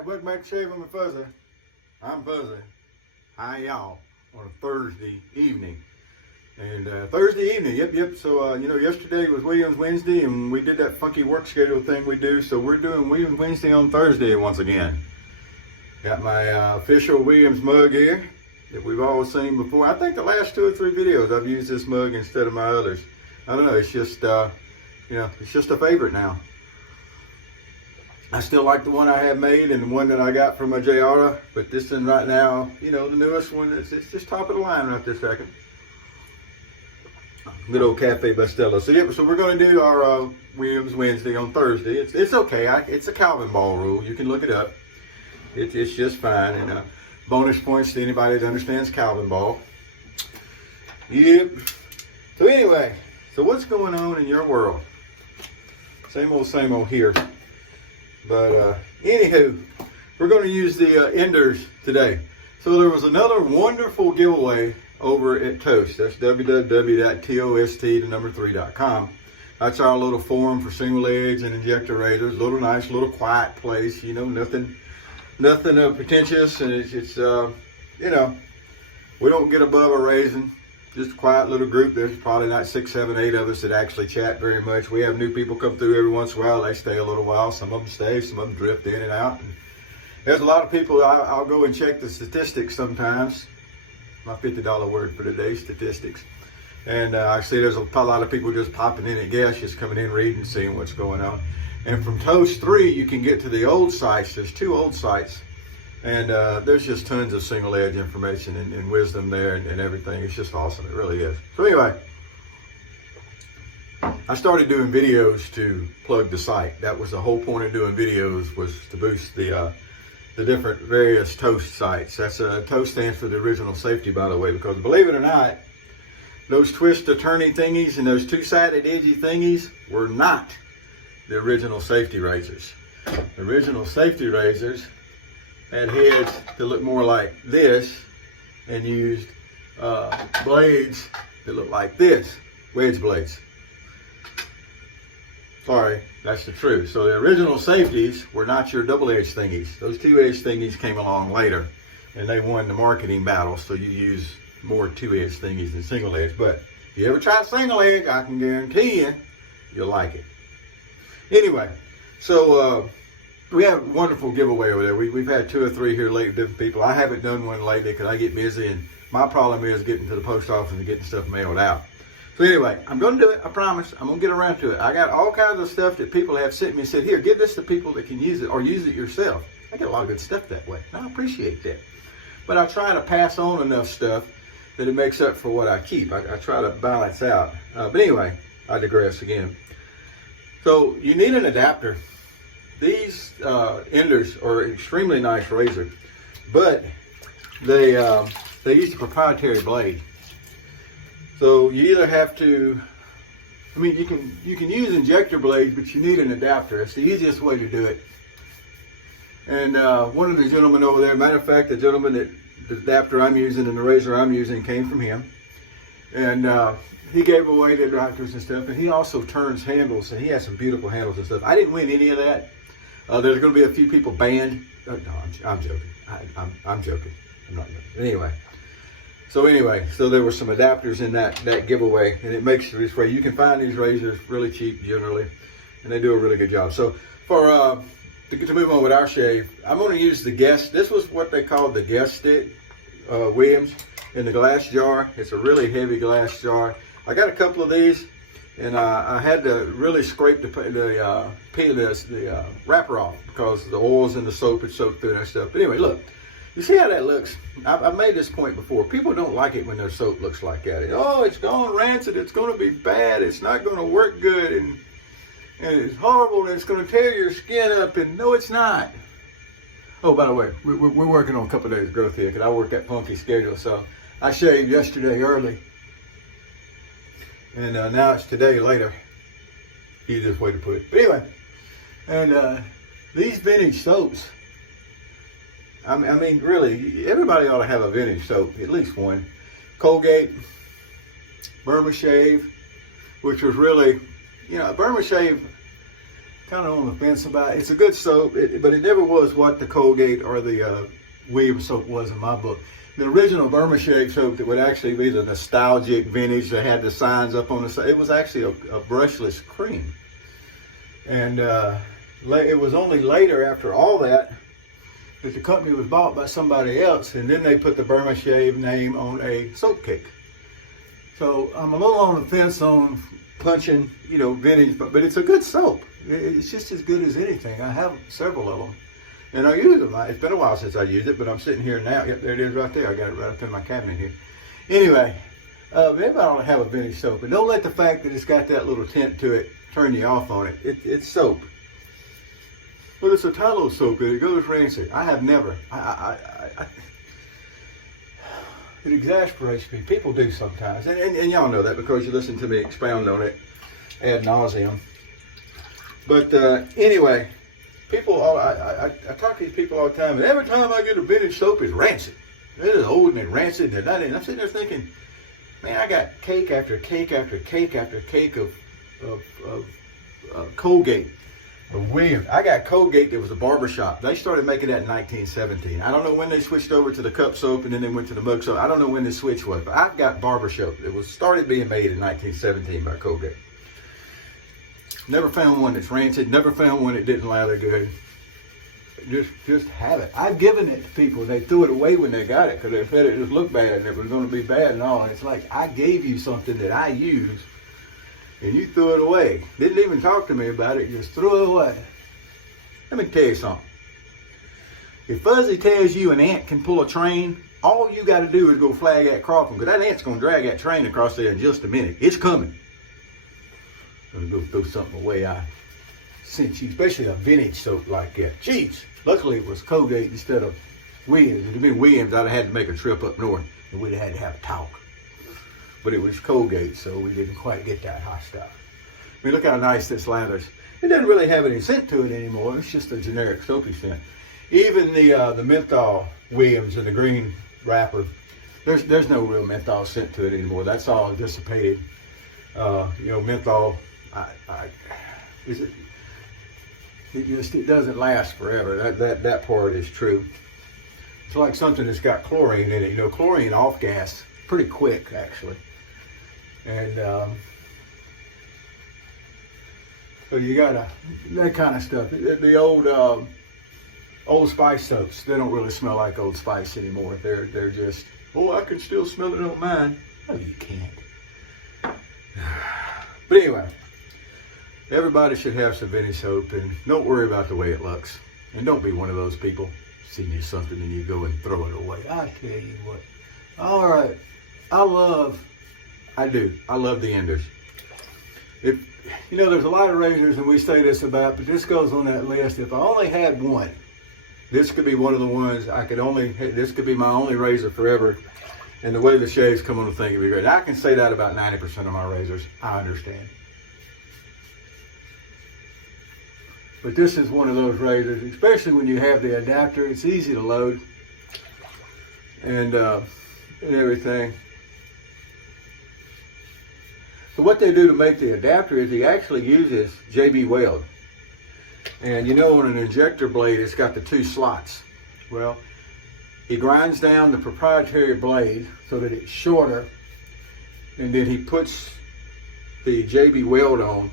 Alright, welcome back to Shave on the Fuzzy. I'm Fuzzy. Hi y'all on a Thursday evening. And Thursday evening, yep. So, yesterday was Williams Wednesday and we did that funky work schedule thing we do. So we're doing Williams Wednesday on Thursday once again. Got my official Williams mug here that we've all seen before. I think the last 2 or 3 videos I've used this mug instead of my others. I don't know, it's just, it's just a favorite now. I still like the one I have made and the one that I got from a JR, but this one right now, the newest one, it's just top of the line right this second. Good old Cafe Bustelo. So we're going to do our Williams Wednesday on Thursday. It's okay. It's a Calvin Ball rule. You can look it up. It's just fine. And bonus points to anybody that understands Calvin Ball. Yep. So anyway, so what's going on in your world? Same old here. But anywho, we're going to use the enders today. So there was another wonderful giveaway over at Toast. That's www.tost3.com. That's our little forum for single edge and injector razors. Little nice, little quiet place. Nothing pretentious, and it's we don't get above a raisin. Just a quiet little group. There's probably not 6, 7, 8 of us that actually chat very much. We have new people come through every once in a while. They stay a little while. Some of them stay. Some of them drift in and out. And there's a lot of people. I'll go and check the statistics sometimes. My $50 word for today, statistics. And I see there's a lot of people just popping in at guests, just coming in, reading, seeing what's going on. And from Toast 3, you can get to the old sites. There's 2 old sites. And there's just tons of single edge information and wisdom there and everything. It's just awesome. It really is. So anyway, I started doing videos to plug the site. That was the whole point of doing videos, was to boost the different various Toast sites. That's Toast stands for the original safety, by the way, because believe it or not, those twist attorney thingies and those 2-sided edgy thingies were not the original safety razors. The original safety razors had heads that looked more like this and used blades that look like this, wedge blades. Sorry, that's the truth. So the original safeties were not your double-edged thingies. Those 2-edged thingies came along later and they won the marketing battle, so you use more 2-edged thingies than single-edged. But if you ever try single-edge, I can guarantee you'll like it. Anyway, so we have a wonderful giveaway over there. We've had 2 or 3 here lately, different people. I haven't done one lately because I get busy, and my problem is getting to the post office and getting stuff mailed out. So anyway, I'm going to do it. I promise. I'm going to get around to it. I got all kinds of stuff that people have sent me and said, here, give this to people that can use it or use it yourself. I get a lot of good stuff that way. And I appreciate that. But I try to pass on enough stuff that it makes up for what I keep. I try to balance out. But anyway, I digress again. So you need an adapter. These enders are an extremely nice razor, but they use a proprietary blade. So you either have to, you can use injector blades, but you need an adapter. It's the easiest way to do it. And one of the gentlemen over there, matter of fact, the gentleman that the adapter I'm using and the razor I'm using came from him. And he gave away the adapters and stuff, and he also turns handles, and he has some beautiful handles and stuff. I didn't win any of that. There's going to be a few people banned. No, I'm joking. I'm joking. I'm not joking. Anyway, so there were some adapters in that giveaway, and it makes it this way. You can find these razors really cheap generally, and they do a really good job. So to move on with our shave, I'm going to use the Guest. This was what they called the Guest stick, Williams, in the glass jar. It's a really heavy glass jar. I got a couple of these. And I had to really scrape the wrapper off because the oils and the soap had soaked through that stuff. But anyway, look, you see how that looks? I've made this point before. People don't like it when their soap looks like that. It's gone rancid. It's going to be bad. It's not going to work good. And it's horrible. And it's going to tear your skin up. And no, it's not. Oh, by the way, we're working on a couple of days growth here because I work that funky schedule. So I shaved yesterday early. And now it's today later. Easiest way to put it. But anyway, and these vintage soaps, I mean, really, everybody ought to have a vintage soap, at least one. Colgate, Burma Shave, which was really, Burma Shave kind of on the fence about it. It's a good soap, but it never was what the Colgate or the Williams soap was in my book. The original Burma Shave soap that would actually be the nostalgic vintage that had the signs up on the side, it was actually a brushless cream. And it was only later, after all that the company was bought by somebody else, and then they put the Burma Shave name on a soap cake. So I'm a little on the fence on punching, vintage, but it's a good soap. It's just as good as anything. I have several of them, and I use them. It's been a while since I used it, but I'm sitting here now. Yep, there it is right there. I got it right up in my cabinet here. Anyway, maybe I ought to have a vintage soap, and don't let the fact that it's got that little tint to it turn you off on it. It's soap. But it's a tiny little soap and it goes rancid. I have never. It exasperates me. People do sometimes. And y'all know that because you listen to me expound on it ad nauseum. But anyway, people, I talk to these people all the time, and every time I get a vintage soap, it's rancid. It is old and it's rancid and not in. I'm sitting there thinking, man, I got cake after cake after cake after cake of Colgate. Williams. I got Colgate that was a barbershop. They started making that in 1917. I don't know when they switched over to the cup soap and then they went to the mug soap. I don't know when the switch was, but I've got barbershop. It was started being made in 1917 by Colgate. Never found one that's rancid. Never found one that didn't lather good. Just have it. I've given it to people. They threw it away when they got it because they said it just looked bad and it was going to be bad and all. And it's like, I gave you something that I use, and you threw it away. Didn't even talk to me about it, just threw it away. Let me tell you something. If Fuzzy tells you an ant can pull a train, all you got to do is go flag that crossing, because that ant's going to drag that train across there in just a minute. It's coming. I'm going to go throw something away I sent you, especially a vintage soap like that. Jeez. Luckily it was Colgate instead of Williams. If it had been Williams, I'd have had to make a trip up north, and we'd have had to have a talk. But it was Colgate, so we didn't quite get that hot stuff. I mean, look how nice this lathers. It doesn't really have any scent to it anymore. It's just a generic soapy scent. Even the menthol Williams in the green wrapper, there's no real menthol scent to it anymore. That's all dissipated. Menthol, it doesn't last forever. That part is true. It's like something that's got chlorine in it. Chlorine off gas pretty quick, actually. And so you got that kind of stuff. The Old Spice soaps, they don't really smell like Old Spice anymore. They're just, I can still smell it on mine. No, you can't. But anyway, everybody should have some vintage soap, and don't worry about the way it looks. And don't be one of those people send you something and you go and throw it away. I tell you what. All right. I love the Enders. There's a lot of razors, and we say this about, but this goes on that list. If I only had one, this could be one of the ones this could be my only razor forever. And the way the shaves come on the thing, it'd be great. I can say that about 90% of my razors. I understand. But this is one of those razors, especially when you have the adapter. It's easy to load and everything. So what they do to make the adapter is he actually uses JB Weld. And on an injector blade, it's got the two slots. Well, he grinds down the proprietary blade so that it's shorter, and then he puts the JB Weld on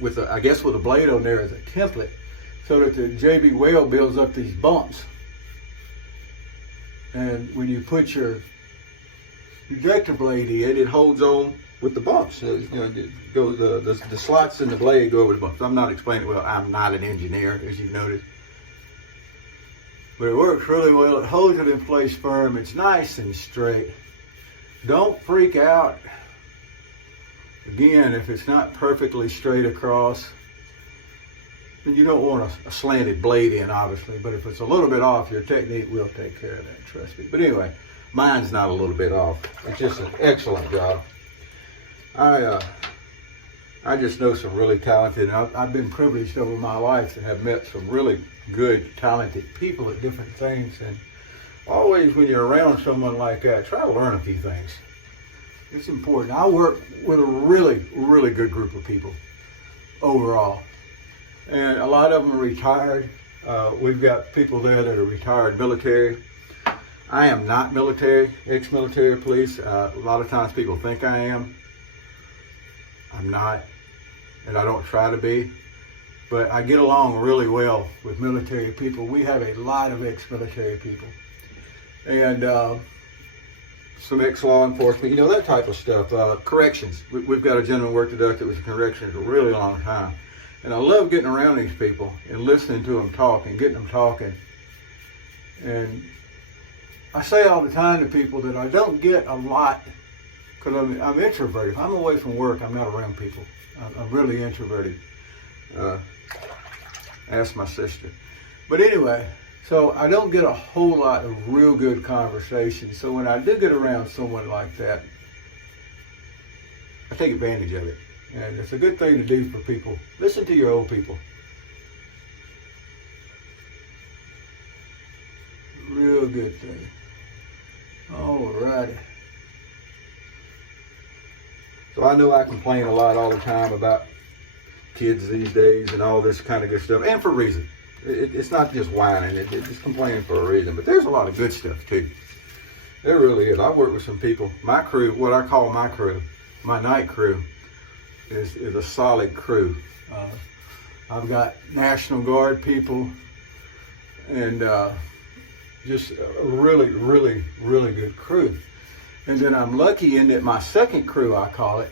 with a blade on there as a template, so that the JB Weld builds up these bumps. And when you put your injector blade in, it holds on with the bumps. So, the slots in the blade go over the bumps. I'm not explaining well. I'm not an engineer, as you've noticed. But it works really well. It holds it in place firm. It's nice and straight. Don't freak out. Again, if it's not perfectly straight across, then you don't want a slanted blade in, obviously. But if it's a little bit off, your technique will take care of that, trust me. But anyway, mine's not a little bit off. It's just an excellent job. I just know some really talented, and I've been privileged over my life to have met some really good, talented people at different things. And always when you're around someone like that, try to learn a few things. It's important. I work with a really, really good group of people overall. And a lot of them are retired. We've got people there that are retired military. I am not military, ex-military police. A lot of times people think I am. I'm not, and I don't try to be. But I get along really well with military people. We have a lot of ex-military people. And some ex-law enforcement, you know, that type of stuff. Corrections. We've got a gentleman worked with us that was in corrections a really long time. And I love getting around these people and listening to them talk and getting them talking. And I say all the time to people that I don't get a lot, because I'm introverted. If I'm away from work, I'm not around people. I'm really introverted. Ask my sister. But anyway, so I don't get a whole lot of real good conversation. So when I do get around someone like that, I take advantage of it. And it's a good thing to do for people. Listen to your old people. Real good thing. Alrighty. So I know I complain a lot all the time about kids these days and all this kind of good stuff, and for a reason. It's not just whining, it's complaining for a reason, but there's a lot of good stuff too. There really is. I work with some people. My crew, what I call my crew, my night crew, is a solid crew. I've got National Guard people and just a really, really, really good crew. And then I'm lucky in that my second crew, I call it,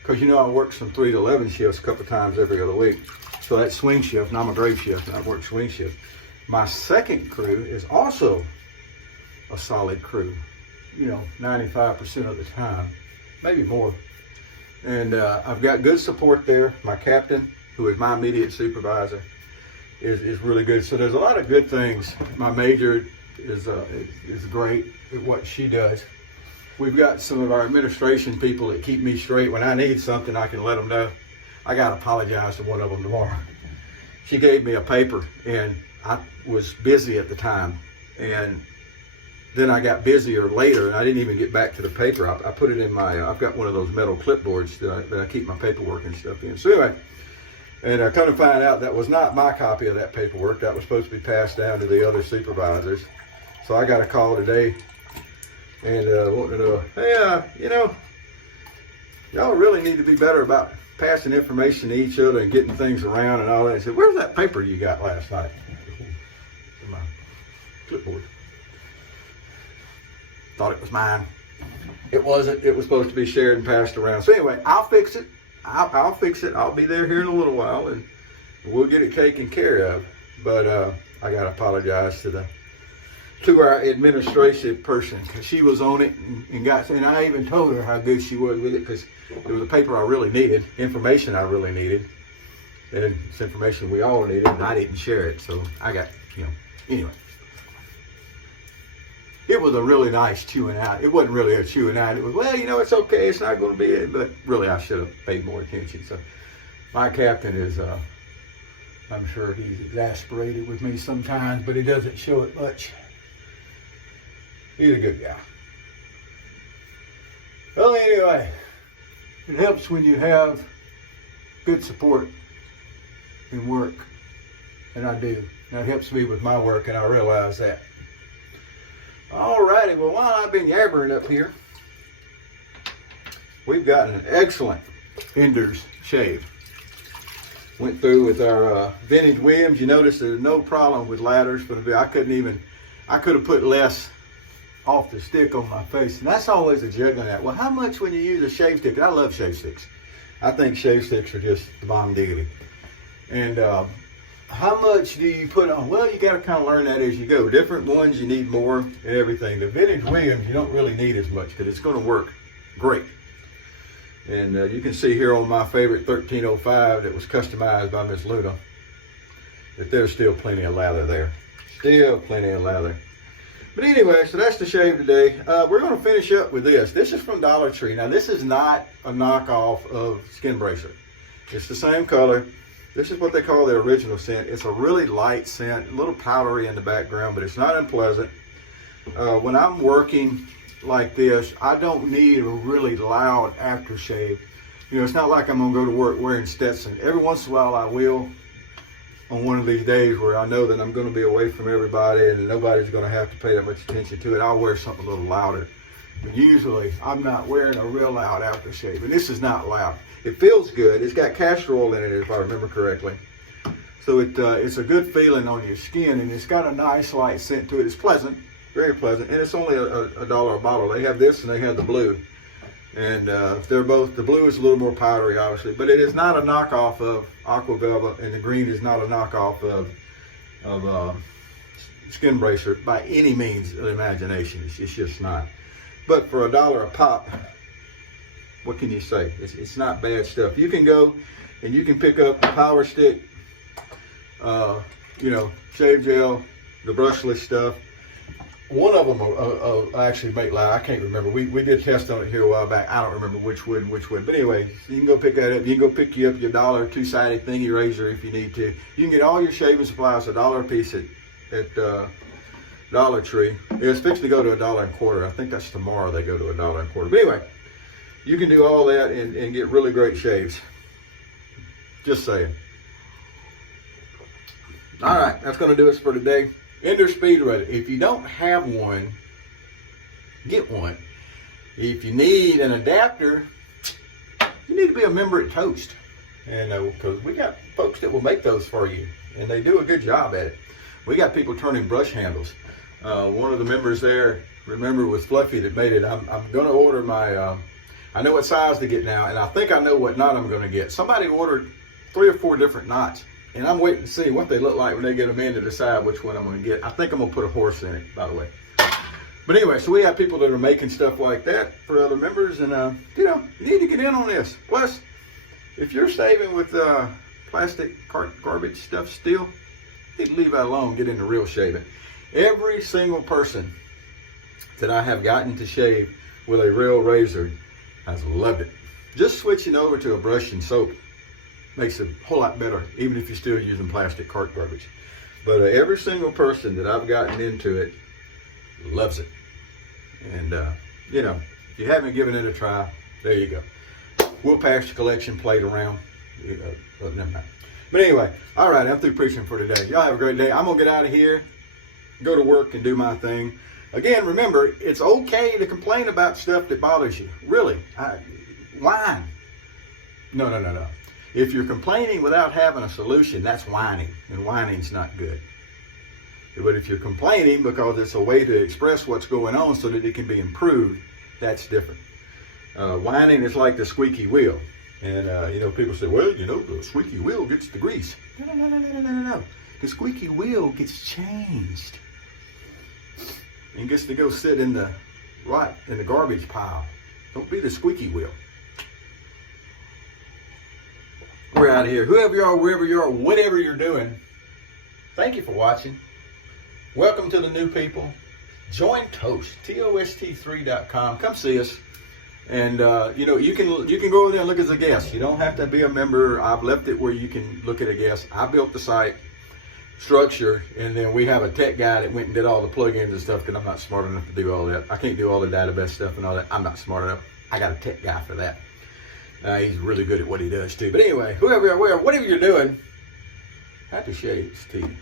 because you know I work some 3 to 11 shifts a couple times every other week. So that's swing shift, and I'm a grave shift, and I work swing shift. My second crew is also a solid crew, you know, 95% of the time, maybe more. And I've got good support there. My captain, who is my immediate supervisor, is really good. So there's a lot of good things. My major is great at what she does. We've got some of our administration people that keep me straight. When I need something, I can let them know. I got to apologize to one of them tomorrow. She gave me a paper, and I was busy at the time. And then I got busier later, and I didn't even get back to the paper. I put it in my, I've got one of those metal clipboards that I keep my paperwork and stuff in. So anyway, and I come to find out that was not my copy of that paperwork. That was supposed to be passed down to the other supervisors. So I got a call today and wanting to know, hey, you know, y'all really need to be better about passing information to each other and getting things around and all that. I said, where's that paper you got last night? In my clipboard. Thought it was mine. It wasn't. It was supposed to be shared and passed around. So anyway, I'll fix it. I'll fix it. I'll be there here in a little while, and we'll get it taken care of. But I got to apologize to our administrative person, because she was on it and I even told her how good she was with it, because it was a paper I really needed, information I really needed, and it's information we all needed, and I didn't share it. So I got, you know, anyway. It was a really nice chewing out. It wasn't really a chewing out. It was, well, you know, it's okay. It's not going to be it. But really, I should have paid more attention. So my captain is, I'm sure he's exasperated with me sometimes, but he doesn't show it much. He's a good guy. Well, anyway, it helps when you have good support in work. And I do. That helps me with my work, and I realize that. Alrighty, well, while I've been yabbering up here, we've got an excellent Enders shave. Went through with our vintage Williams. You notice there's no problem with ladders for the, I could have put less off the stick on my face. And that's always a juggling act. Well, how much when you use a shave stick? I love shave sticks. I think shave sticks are just the bomb diggity. And how much do you put on? Well, you got to kind of learn that as you go. Different ones, you need more and everything. The vintage Williams, you don't really need as much because it's going to work great. And you can see here on my favorite 1305 that was customized by Miss Luna that there's still plenty of lather there. Still plenty of lather. But anyway, so that's the shave today. We're going to finish up with this. This is from Dollar Tree. Now, this is not a knockoff of Skin Bracer. It's the same color. This is what they call the original scent. It's a really light scent, a little powdery in the background, but it's not unpleasant. When I'm working like this, I don't need a really loud aftershave. You know, it's not like I'm gonna go to work wearing Stetson. Every once in a while I will, on one of these days where I know that I'm going to be away from everybody and nobody's going to have to pay that much attention to it, I'll wear something a little louder. But usually I'm not wearing a real loud aftershave, and this is not loud. It feels good. It's got castor oil in it, if I remember correctly. So it's a good feeling on your skin, and it's got a nice light scent to it. It's pleasant, very pleasant, and it's only $1 a bottle. They have this and they have the blue. And they're both, the blue is a little more powdery, obviously, but it is not a knockoff of Aqua Velva, and the green is not a knockoff of Skin Bracer by any means of the imagination. It's just not. But for $1 a pop, what can you say? It's not bad stuff. You can go and you can pick up the Power Stick, you know, shave gel, the brushless stuff. One of them actually make loud. I can't remember. We did test on it here a while back. I don't remember which would and which would. But anyway, you can go pick that up. You can go pick you up your $1 two-sided thingy razor if you need to. You can get all your shaving supplies $1 a piece at Dollar Tree. It's fixing to go to $1.25. I think that's tomorrow they go to $1.25. But anyway, you can do all that and get really great shaves. Just saying. All right, that's going to do us for today. Ender Speed Rudder. If you don't have one, get one. If you need an adapter, you need to be a member at Toast. And because we got folks that will make those for you, and they do a good job at it. We got people turning brush handles. One of the members there, remember, was Fluffy that made it. I'm going to order my, I know what size to get now, and I think I know what knot I'm going to get. Somebody ordered 3 or 4 different knots. And I'm waiting to see what they look like when they get them in to decide which one I'm going to get. I think I'm going to put a horse in it, by the way. But anyway, so we have people that are making stuff like that for other members. And, you know, you need to get in on this. Plus, if you're saving with plastic garbage stuff still, you need to leave that alone. Get into real shaving. Every single person that I have gotten to shave with a real razor has loved it. Just switching over to a brush and soap makes it a whole lot better, even if you're still using plastic cart garbage. But every single person that I've gotten into it loves it. And, you know, if you haven't given it a try, there you go. We'll pass the collection plate around. Never mind. But anyway, all right, I'm through preaching for today. Y'all have a great day. I'm going to get out of here, go to work, and do my thing. Again, remember, it's okay to complain about stuff that bothers you. Really. Whine. No. If you're complaining without having a solution, that's whining, and whining's not good. But if you're complaining because it's a way to express what's going on so that it can be improved, that's different. Whining is like the squeaky wheel. And, you know, people say, well, you know, the squeaky wheel gets the grease. No. The squeaky wheel gets changed and gets to go sit in the garbage pile. Don't be the squeaky wheel. We're out of here. Whoever you are, wherever you are, whatever you're doing, thank you for watching. Welcome to the new people. Join Toast, TOST3.com. Come see us. And, you know, you can go over there and look as a guest. You don't have to be a member. I've left it where you can look at a guest. I built the site structure, and then we have a tech guy that went and did all the plugins and stuff because I'm not smart enough to do all that. I can't do all the database stuff and all that. I'm not smart enough. I got a tech guy for that. He's really good at what he does too. But anyway, whoever you are, whatever you're doing, happy shades to you.